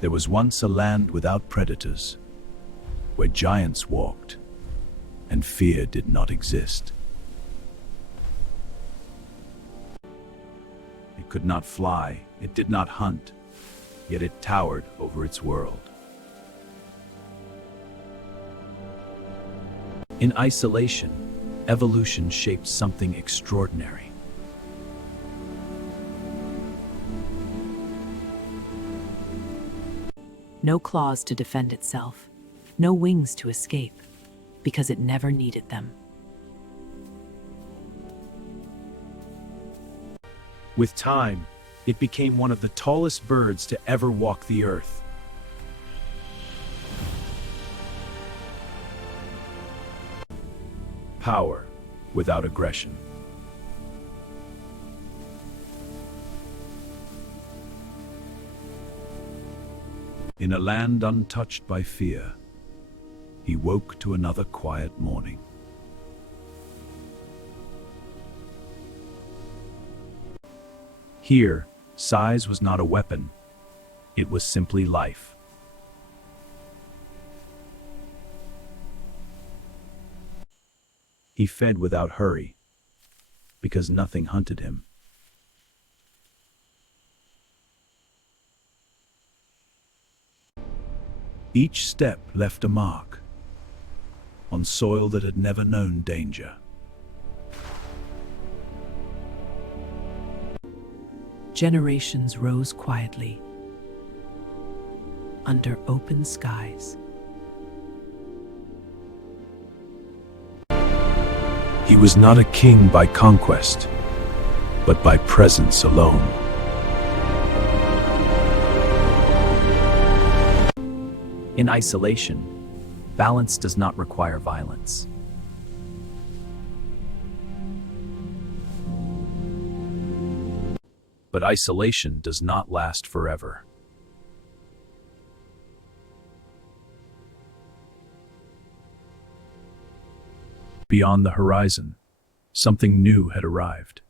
There was once a land without predators, where giants walked, and fear did not exist. It could not fly, it did not hunt, yet it towered over its world. In isolation, evolution shaped something extraordinary. No claws to defend itself, no wings to escape, because it never needed them. With time, it became one of the tallest birds to ever walk the earth. Power without aggression. In a land untouched by fear, he woke to another quiet morning. Here, size was not a weapon, it was simply life. He fed without hurry, because nothing hunted him. Each step left a mark, on soil that had never known danger. Generations rose quietly, under open skies. He was not a king by conquest, but by presence alone. In isolation, balance does not require violence. But isolation does not last forever. Beyond the horizon, something new had arrived.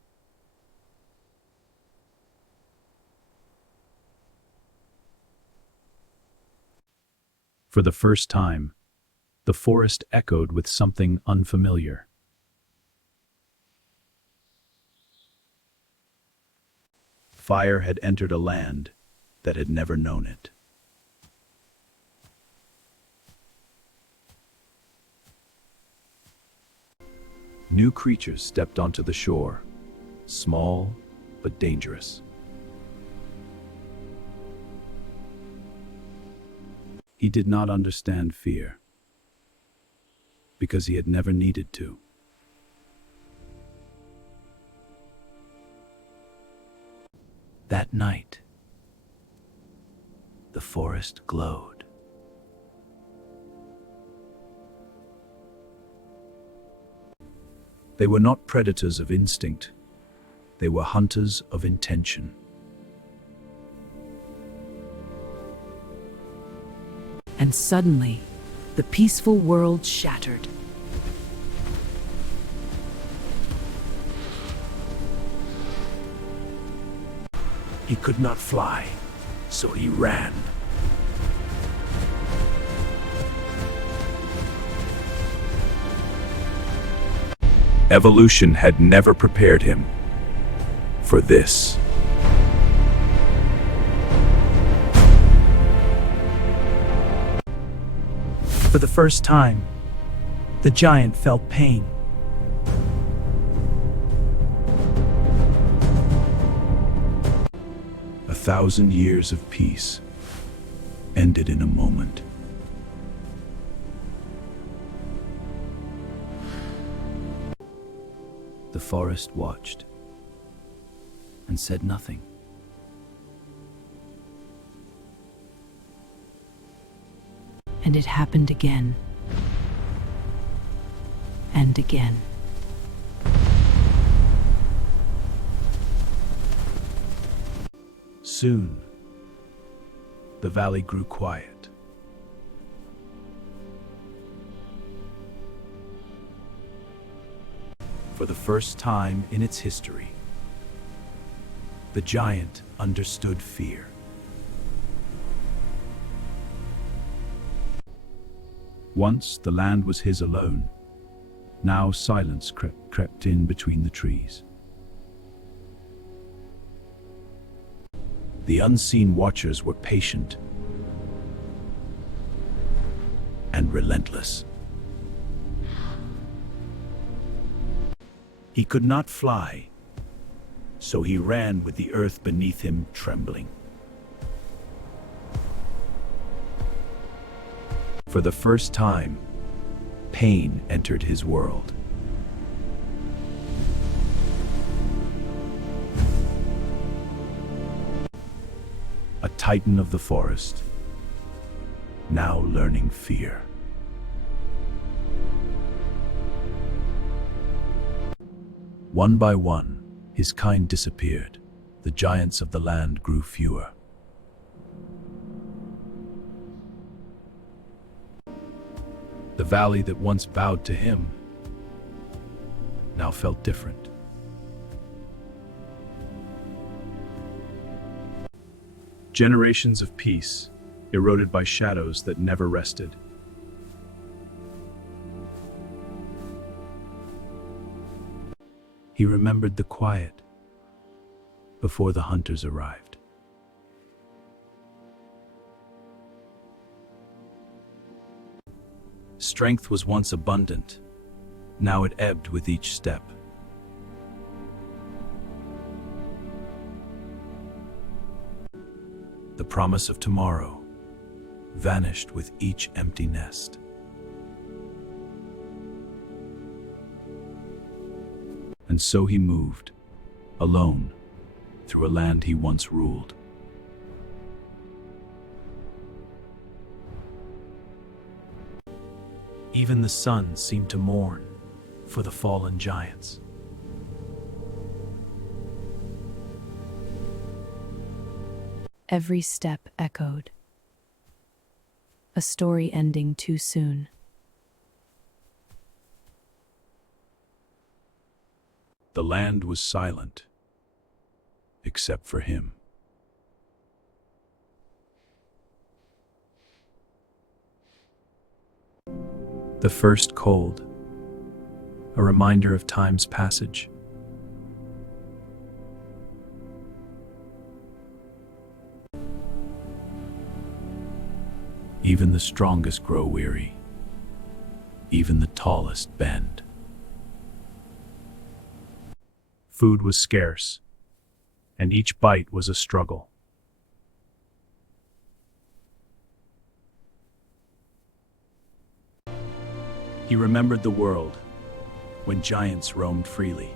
For the first time, the forest echoed with something unfamiliar. Fire had entered a land that had never known it. New creatures stepped onto the shore, small but dangerous. He did not understand fear, because he had never needed to. That night, the forest glowed. They were not predators of instinct, they were hunters of intention. And suddenly, the peaceful world shattered. He could not fly, so he ran. Evolution had never prepared him for this. For the first time, the giant felt pain. A 1,000 years of peace ended in a moment. The forest watched and said nothing. And it happened again and again. Soon, the valley grew quiet. For the first time in its history, the giant understood fear. Once the land was his alone. Now silence crept in between the trees. The unseen watchers were patient and relentless. He could not fly, so he ran with the earth beneath him trembling. For the first time, pain entered his world. A titan of the forest, now learning fear. One by one, his kind disappeared. The giants of the land grew fewer. The valley that once bowed to him now felt different. Generations of peace, eroded by shadows that never rested. He remembered the quiet before the hunters arrived. Strength was once abundant. Now it ebbed with each step. The promise of tomorrow vanished with each empty nest. And so he moved, alone, through a land he once ruled. Even the sun seemed to mourn for the fallen giants. Every step echoed. A story ending too soon. The land was silent, except for him. The first cold, a reminder of time's passage. Even the strongest grow weary, even the tallest bend. Food was scarce, and each bite was a struggle. He remembered the world when giants roamed freely.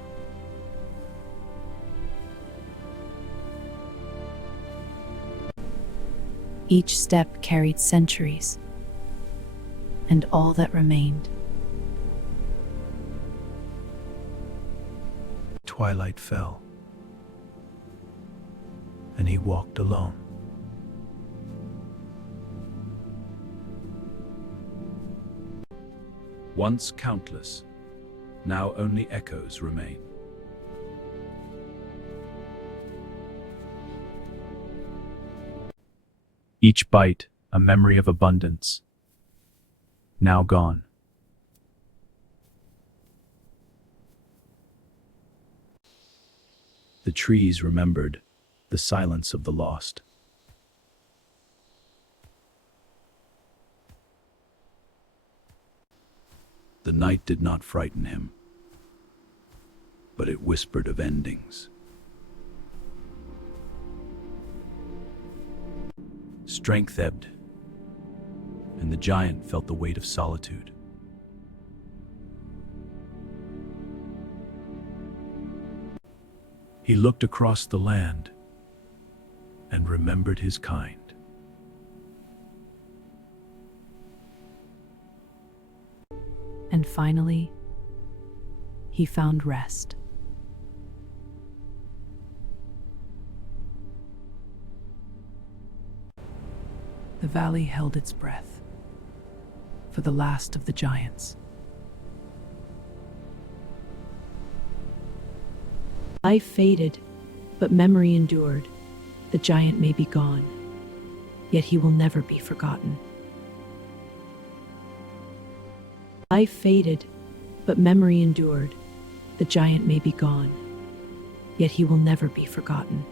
Each step carried centuries, and all that remained. Twilight fell, and he walked alone. Once countless, now only echoes remain. Each bite a memory of abundance, now gone. The trees remembered the silence of the lost. The night did not frighten him, but it whispered of endings. Strength ebbed, and the giant felt the weight of solitude. He looked across the land and remembered his kind. And finally, he found rest. The valley held its breath for the last of the giants. Life faded, but memory endured. The giant may be gone, yet he will never be forgotten. Life faded, but memory endured. The giant may be gone, yet he will never be forgotten.